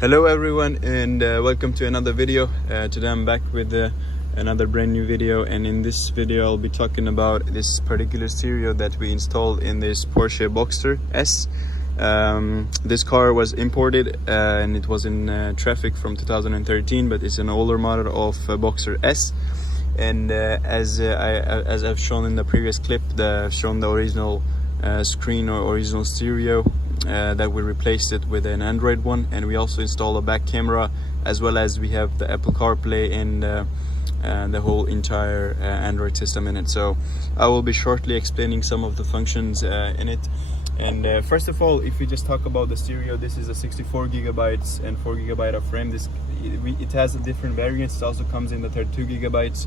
Hello everyone, and welcome to another video. Today I'm back with another brand new video, and in this video I'll be talking about this particular stereo that we installed in this Porsche Boxster S. This car was imported and it was in traffic from 2013, but it's an older model of Boxster S. And as I've shown in the previous clip, I've shown the original screen or original stereo that we replaced it with an Android one, and we also installed a back camera, as well as we have the Apple CarPlay and the whole entire Android system in it. So I will be shortly explaining some of the functions in it. And first of all, if we just talk about the stereo, this is a 64 gigabytes and 4 gigabyte of RAM. It has a different variants. It also comes in the 32 gigabytes.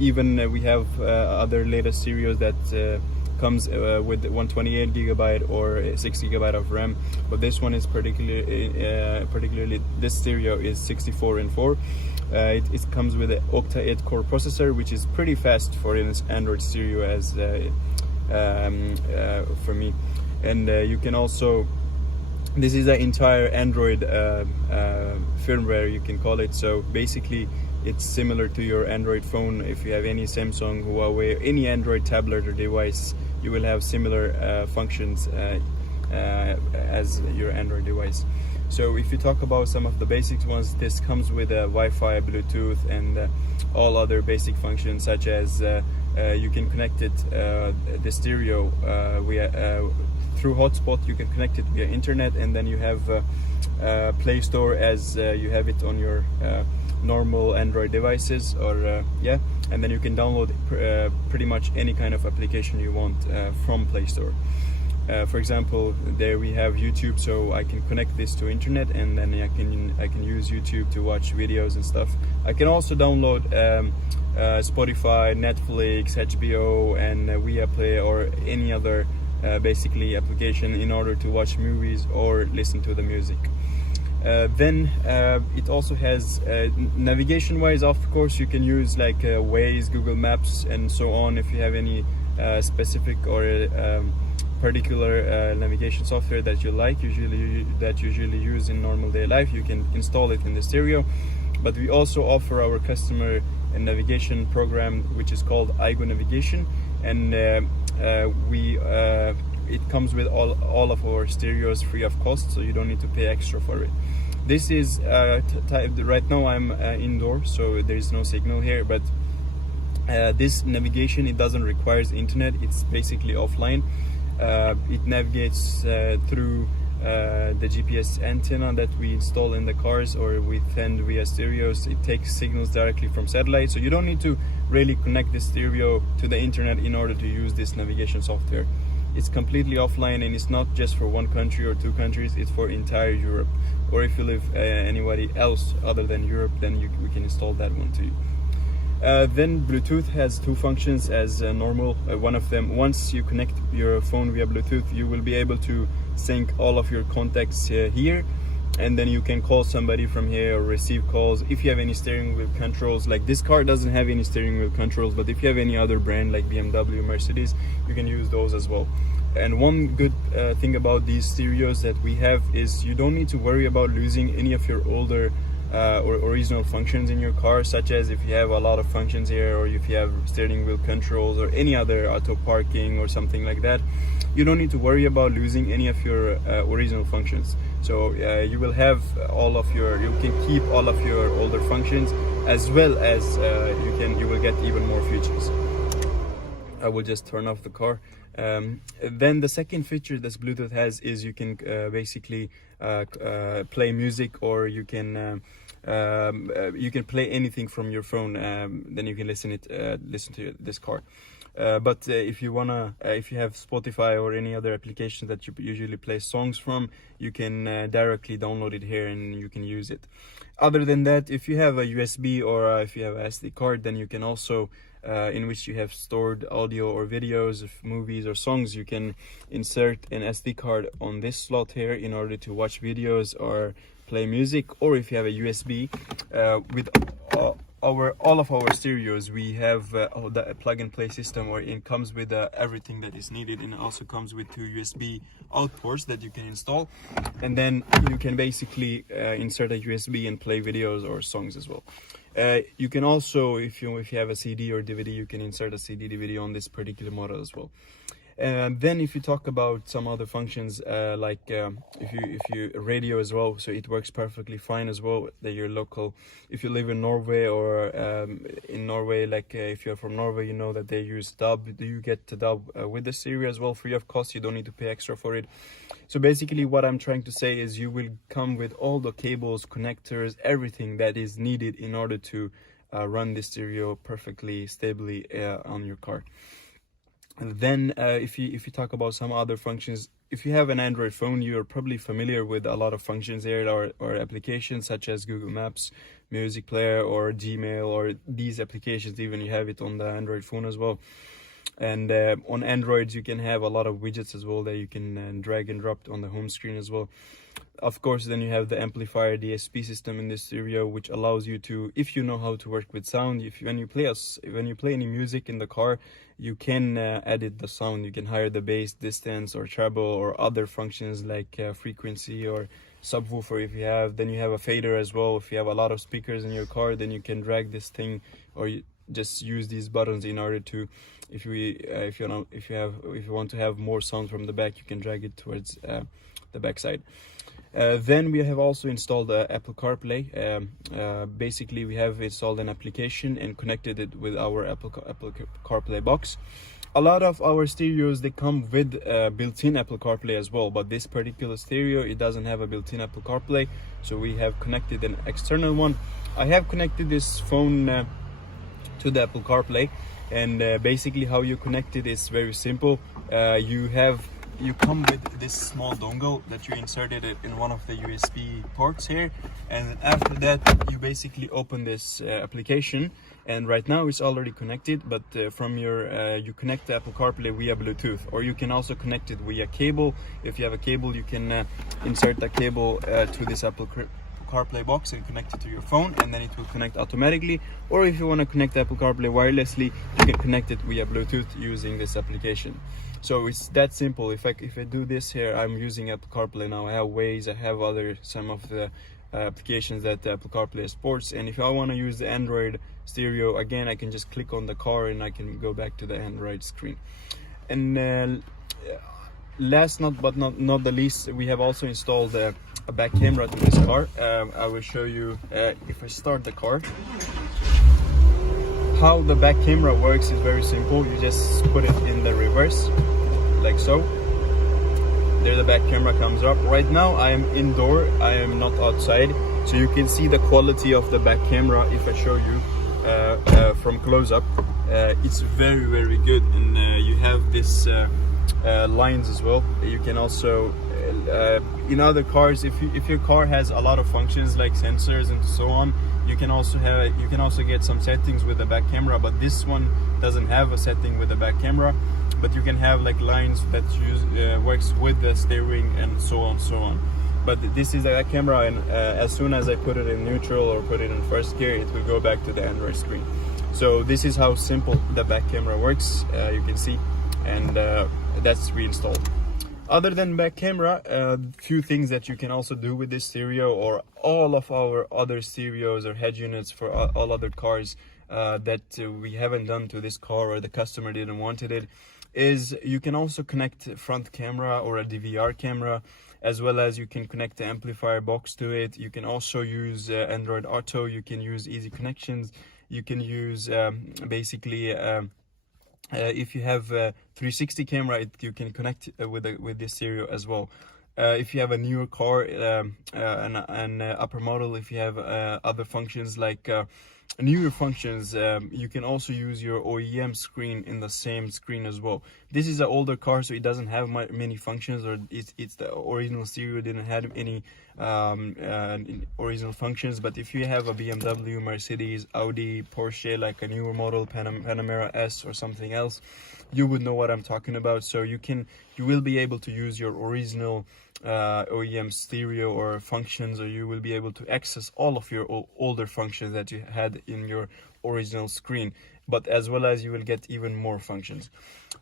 Even we have other latest stereos that comes with 128 gigabyte or 6 gigabyte of RAM, but this one is particularly this stereo is 64 and 4. It comes with an octa 8 core processor, which is pretty fast for an Android stereo as for me. And you can also, this is the entire Android firmware, you can call it. So basically it's similar to your Android phone. If you have any Samsung, Huawei, any Android tablet or device, you will have similar functions as your Android device. So if you talk about some of the basic ones, this comes with Wi-Fi, Bluetooth, and all other basic functions, such as you can connect it, the stereo through hotspot. You can connect it via internet, and then you have Play Store as you have it on your normal Android devices, or and then you can download pretty much any kind of application you want from Play Store. For example, there we have YouTube, so I can connect this to internet, and then I can use YouTube to watch videos and stuff. I can also download Spotify, Netflix, HBO, and Viaplay, or any other basically application in order to watch movies or listen to the music. Then it also has navigation wise, of course you can use like Waze, Google Maps, and so on. If you have any specific or particular navigation software that you like, usually use in normal day life, you can install it in the stereo. But we also offer our customer a navigation program which is called iGo Navigation, and it comes with all of our stereos free of cost, so you don't need to pay extra for it. This is right now I'm indoors, so there is no signal here, but this navigation, it doesn't require internet. It's basically offline. It navigates through the GPS antenna that we install in the cars, or we send via stereos. It takes signals directly from satellite, so you don't need to really connect the stereo to the internet in order to use this navigation software. It's completely offline, and it's not just for one country or two countries, it's for entire Europe. Or if you live anywhere else other than Europe, then we can install that one too. Then Bluetooth has two functions as normal. One of them, once you connect your phone via Bluetooth, you will be able to sync all of your contacts here, and then you can call somebody from here or receive calls. If you have any steering wheel controls, like this car doesn't have any steering wheel controls, but if you have any other brand like BMW, Mercedes, you can use those as well. And one good thing about these stereos that we have is you don't need to worry about losing any of your older or original functions in your car, such as if you have a lot of functions here, or if you have steering wheel controls or any other auto parking or something like that. You don't need to worry about losing any of your original functions. So you will have you can keep all of your older functions, as well as you will get even more features. I will just turn off the car. Then the second feature that Bluetooth has is you can basically play music, or you can play anything from your phone. Then you can listen to this car. But if you have Spotify or any other application that you usually play songs from, you can directly download it here and you can use it. Other than that, if you have a USB or if you have an SD card, then you can also in which you have stored audio or videos of movies or songs, you can insert an SD card on this slot here in order to watch videos or play music. Or if you have a USB with all of our stereos, we have the plug and play system, where it comes with everything that is needed, and it also comes with 2 USB out ports that you can install, and then you can basically insert a USB and play videos or songs as well. You can also, if you have a CD or DVD, you can insert a CD DVD on this particular model as well. Then if you talk about some other functions, like if you radio as well, so it works perfectly fine as well, that you're local. If you live in Norway, or in Norway, like if you're from Norway, you know that they use dub. You get the dub with the stereo as well, free of cost. You don't need to pay extra for it. So basically what I'm trying to say is you will come with all the cables, connectors, everything that is needed in order to run the stereo perfectly stably on your car. And then if you talk about some other functions, if you have an Android phone, you're probably familiar with a lot of functions there, or applications such as Google Maps, Music Player, or Gmail, or these applications. Even you have it on the Android phone as well. And on Androids, you can have a lot of widgets as well that you can drag and drop on the home screen as well. Of course, then you have the amplifier DSP system in this stereo, which allows you to, if you know how to work with sound, when you play any music in the car, you can edit the sound. You can hire the bass, distance, or treble, or other functions like frequency or subwoofer if you have. Then you have a fader as well. If you have a lot of speakers in your car, then you can drag this thing, or just use these buttons in order to, if you want to have more sound from the back, you can drag it towards the back side. Then we have also installed Apple CarPlay. Basically, we have installed an application and connected it with our Apple CarPlay box. A lot of our stereos, they come with built-in Apple CarPlay as well, but this particular stereo, it doesn't have a built-in Apple CarPlay, so we have connected an external one. I have connected this phone to the Apple CarPlay, and basically how you connect it is very simple. You come with this small dongle that you inserted it in one of the USB ports here, and after that you basically open this application, and right now it's already connected, but from your you connect the Apple CarPlay via Bluetooth, or you can also connect it via cable. If you have a cable, you can insert the cable to this Apple CarPlay box and connect it to your phone, and then it will connect automatically. Or if you want to connect the Apple CarPlay wirelessly, you can connect it via Bluetooth using this application. So it's that simple. If I do this here, I'm using Apple CarPlay now. I have Waze, I have some of the applications that Apple CarPlay supports, and if I want to use the Android stereo, again, I can just click on the car and I can go back to the Android screen. And last but not the least, we have also installed a back camera to this car. I will show you if I start the car. How the back camera works is very simple. You just put it in the reverse, like so. There the back camera comes up. Right now I am indoor, I am not outside, so you can see the quality of the back camera. If I show you from close up, it's very good, and you have this lines as well. You can also in other cars, if your car has a lot of functions like sensors and so on, you can also get some settings with the back camera, but this one doesn't have a setting with the back camera. But you can have like lines that works with the steering and so on. But this is a camera, and as soon as I put it in neutral or put it in first gear, it will go back to the Android screen. So this is how simple the back camera works, you can see, and that's reinstalled. Other than back camera, few things that you can also do with this stereo, or all of our other stereos or head units for all other cars that we haven't done to this car, or the customer didn't wanted it, is you can also connect front camera or a DVR camera, as well as you can connect the amplifier box to it. You can also use Android Auto. You can use easy connections. You can use basically if you have a 360 camera, you can connect with this stereo as well. If you have a newer car, an upper model, if you have other functions like newer functions, you can also use your OEM screen in the same screen as well. This is an older car, so it doesn't have many functions, or it's the original stereo didn't have any original functions. But if you have a BMW, Mercedes, Audi, Porsche, like a newer model, Panamera S or something else, you would know what I'm talking about. So you will be able to use your original OEM stereo or functions, or you will be able to access all of your older functions that you had in your original screen, but as well as you will get even more functions.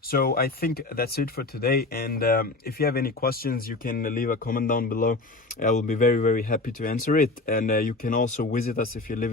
So I think that's it for today, and if you have any questions, you can leave a comment down below. I will be very happy to answer it, and you can also visit us if you live in